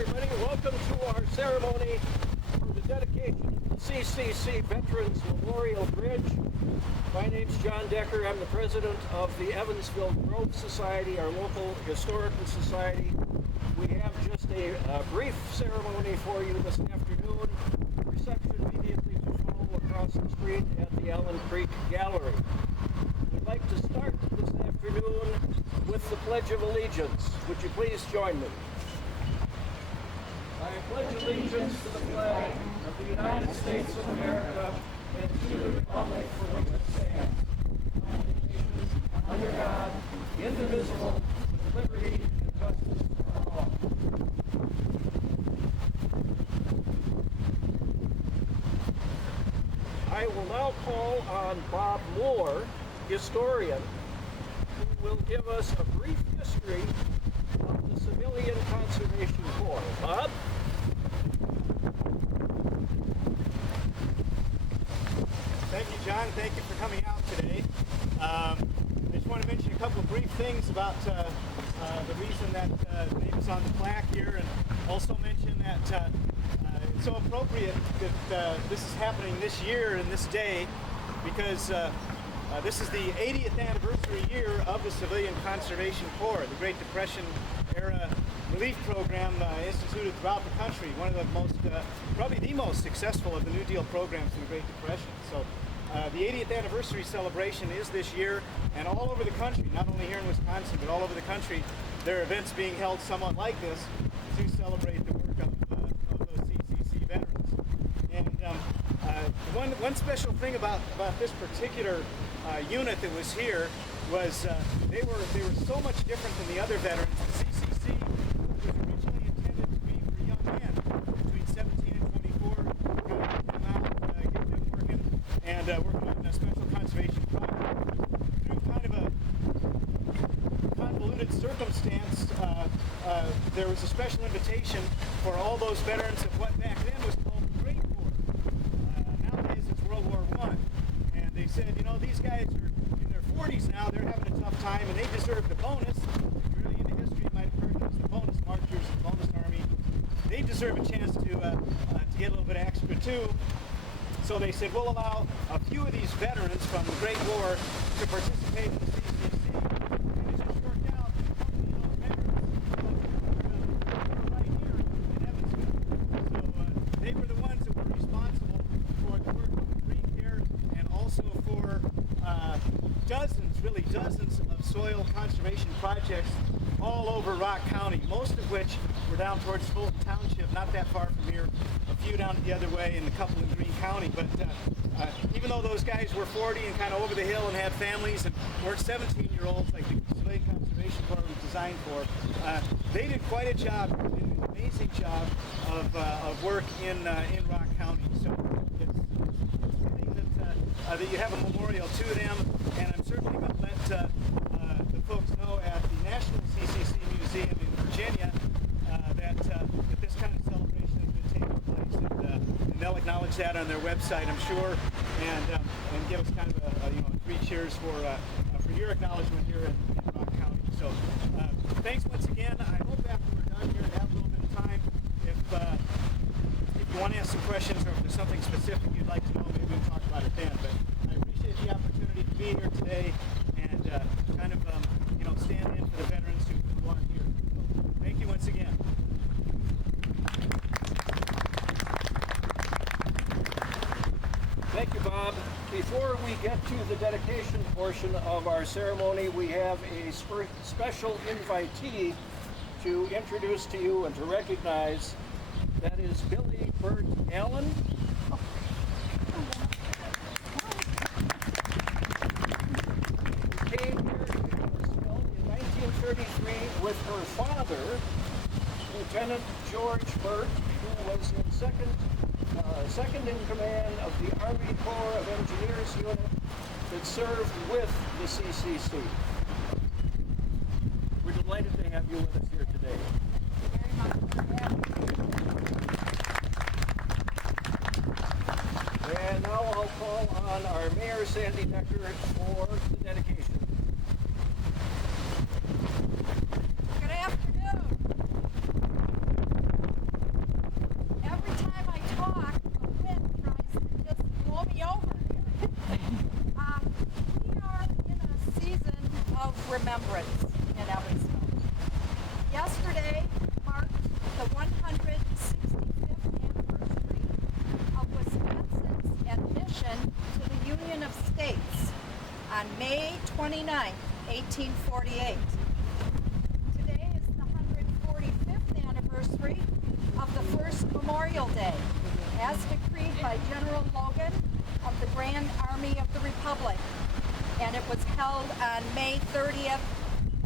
everybody. Welcome to our ceremony for the dedication of the CCC Veterans Memorial Bridge. My name's John Decker. I'm the president of the Evansville Grove Society, our local historical society. We have just a brief ceremony for you this afternoon. Reception immediately to follow across the street at the Allen Creek Gallery. We'd like to start this afternoon with the Pledge of Allegiance. Would you please join me? I pledge allegiance to the flag of the United States of America and to the republic for which it stands, one nation, under God, indivisible, with liberty and justice for all. I will now call on Bob Moore, historian, who will give us a brief history of the Civilian Conservation Corps. Bob? Thank you, John. Thank you for coming out today. I just want to mention a couple of brief things about the reason that the name is on the plaque here, and also mention that it's so appropriate that this is happening this year and this day because this is the 80th anniversary year of the Civilian Conservation Corps, the Great Depression era relief program instituted throughout the country, one of the most, probably the most successful of the New Deal programs in the Great Depression. So the 80th anniversary celebration is this year, and all over the country, not only here in Wisconsin, but all over the country, there are events being held somewhat like this to celebrate the work of those CCC veterans. And one special thing about this particular unit that was here was they were so much different than the other veterans. The CCC was originally intended to be for young men between 17 and 24 who come out, get them working, and working on a special conservation project. Through kind of a convoluted circumstance, there was a special invitation for all those veterans of what back then was called the Great War. Nowadays it's World War I. And they said, you know, these guys are in their 40s now, they're having a tough time, and they deserve the bonus. If you're really into history, you might have heard of the bonus marchers, the bonus army. They deserve a chance to get a little bit extra too. So they said, we'll allow a few of these veterans from the Great War to participate in the CCC. And it just worked out that a couple of those veterans were right here in Evansville. So they were the ones that were responsible for the work of the Green Care and also for dozens of soil conservation projects all over Rock County, most of which were down towards Fulton Township, not that far from here, a few down the other way, and a couple in Greene County. But even though those guys were 40 and kind of over the hill and had families and weren't 17-year-olds like the Civilian Conservation Corps was designed for, they did quite a job, did an amazing job of work in Rock County. So it's fitting that you have a memorial to them, and I'm certainly going to let the folks know at the National CCC Museum in Virginia that this kind of celebration has been taking place, and they'll acknowledge that on their website, I'm sure, and give us kind of a 3 cheers for your acknowledgement here in Rock County. So thanks once again. I hope after we're done here to have a little bit of time, if you want to ask some questions or if there's something specific you'd like to know, maybe we'll talk about it then. But I appreciate the opportunity to be here today and kind of stand in for the veterans who aren't here. So, thank you once again. Thank you, Bob. Before we get to the dedication portion of our ceremony, we have a special invitee to introduce to you and to recognize. That is Billy Burt Allen. Who came here to Evansville in 1933 with her father, Lieutenant George Burt, who was in second in command of the Army Corps of Engineers unit that served with the CCC. We're delighted to have you with us here today. Very much. And now I'll call on our Mayor, Sandy Decker, for the dedication. Good afternoon. remembrance in Evansville. Yesterday marked the 165th anniversary of Wisconsin's admission to the Union of States on May 29, 1848. Today is the 145th anniversary of the first Memorial Day, as decreed by General Logan of the Grand Army of the Republic, and it was held on May 30th,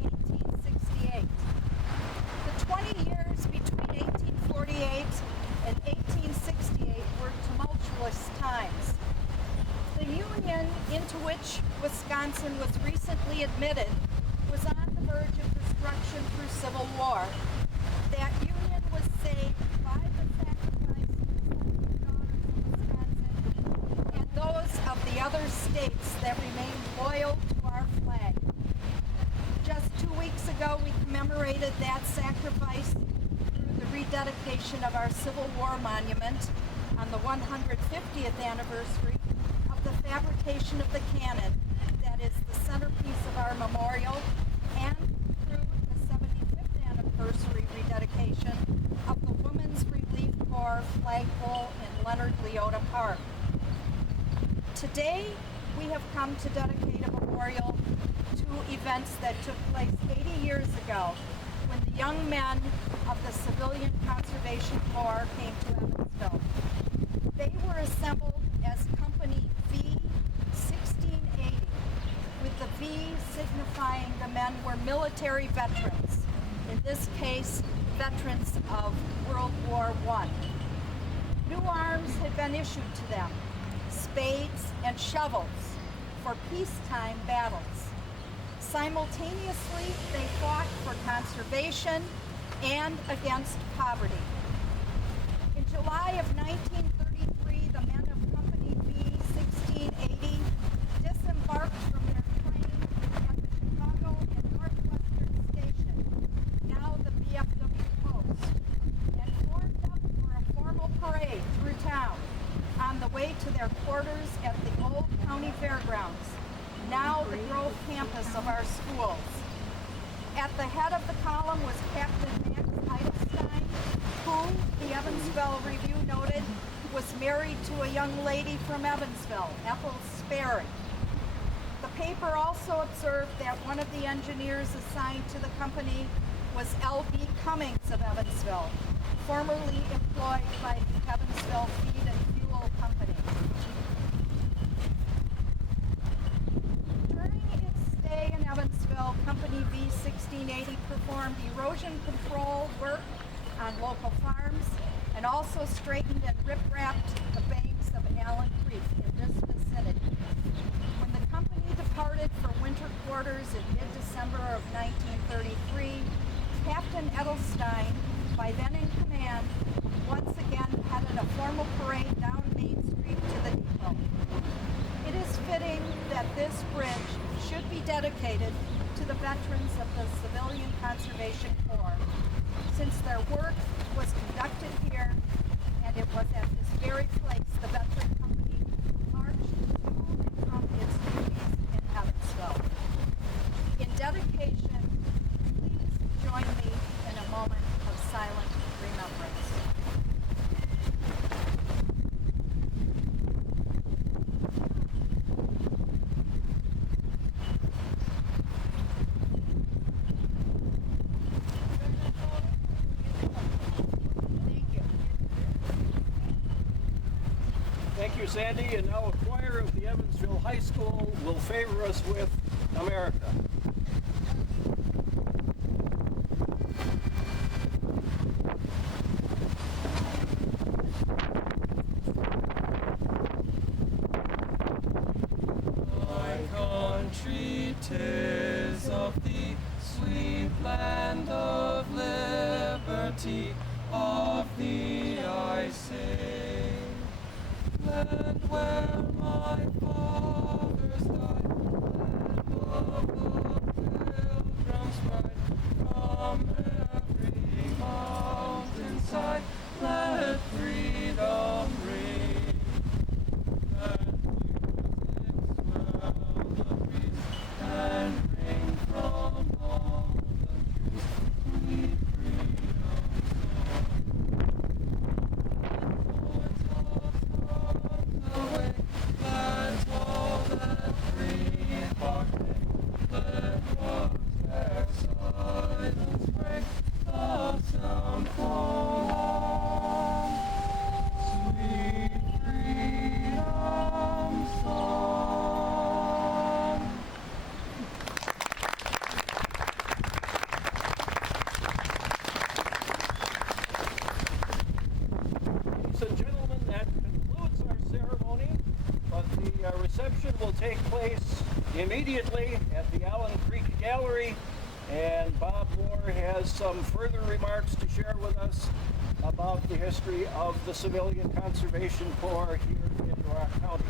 1868. The 20 years between 1848 and 1868 were tumultuous times. The union into which Wisconsin was recently admitted was on the verge of destruction through civil war. That union was saved by the sacrifice of the daughters of Wisconsin and those of the other states that remained loyal to our flag. Just 2 weeks ago, we commemorated that sacrifice through the rededication of our Civil War monument on the 150th anniversary of the fabrication of the cannon that is the centerpiece of our memorial, and through the 75th anniversary rededication of the Women's Relief Corps flagpole in Leonard Leota Park. Today, we have come to dedicate a memorial to events that took place 80 years ago when the young men of the Civilian Conservation Corps came to Evansville. They were assembled as Company V-1680, with the V signifying the men were military veterans, in this case, veterans of World War I. New arms had been issued to them, spades and shovels, for peacetime battles. Simultaneously, they fought for conservation and against poverty. In July of 1933, the men of Company B-1680 disembarked from their train at the Chicago and Northwestern Station, now the VFW Post, and formed up for a formal parade through town on the way to their quarters at the old county fairgrounds, now the Grove campus of our schools. At the head of the column was Captain Max Eidelstein, who, the Evansville Review noted, was married to a young lady from Evansville, Ethel Sperry. The paper also observed that one of the engineers assigned to the company was L.B. Cummings of Evansville, formerly employed by the Evansville Feed and Fuel Company. During its stay in Evansville, Company V-1680 performed erosion control work on local farms and also straightened and rip-rapped the banks of Allen Creek in this vicinity. When the company departed for winter quarters in mid-December of 1933, Captain Edelstein, by then in command, once again headed a formal parade down Main Street to the depot. It is fitting that this bridge should be dedicated to the veterans of the Civilian Conservation Corps, since their work was conducted here, and it was at this very place the veteran company marched to and from its duties in Evansville. In dedication, please join me in a moment of silent remembrance. Thank you, Sandy. And now a choir of the Evansville High School will favor us with America. My country, 'tis of thee, sweet land of liberty, of thee I say. Land where my fathers died, land of the pilgrim's bride, from every mountainside, let freedom ring. Let music swell the breeze and ring from take place immediately at the Allen Creek Gallery, and Bob Moore has some further remarks to share with us about the history of the Civilian Conservation Corps here in Rock County.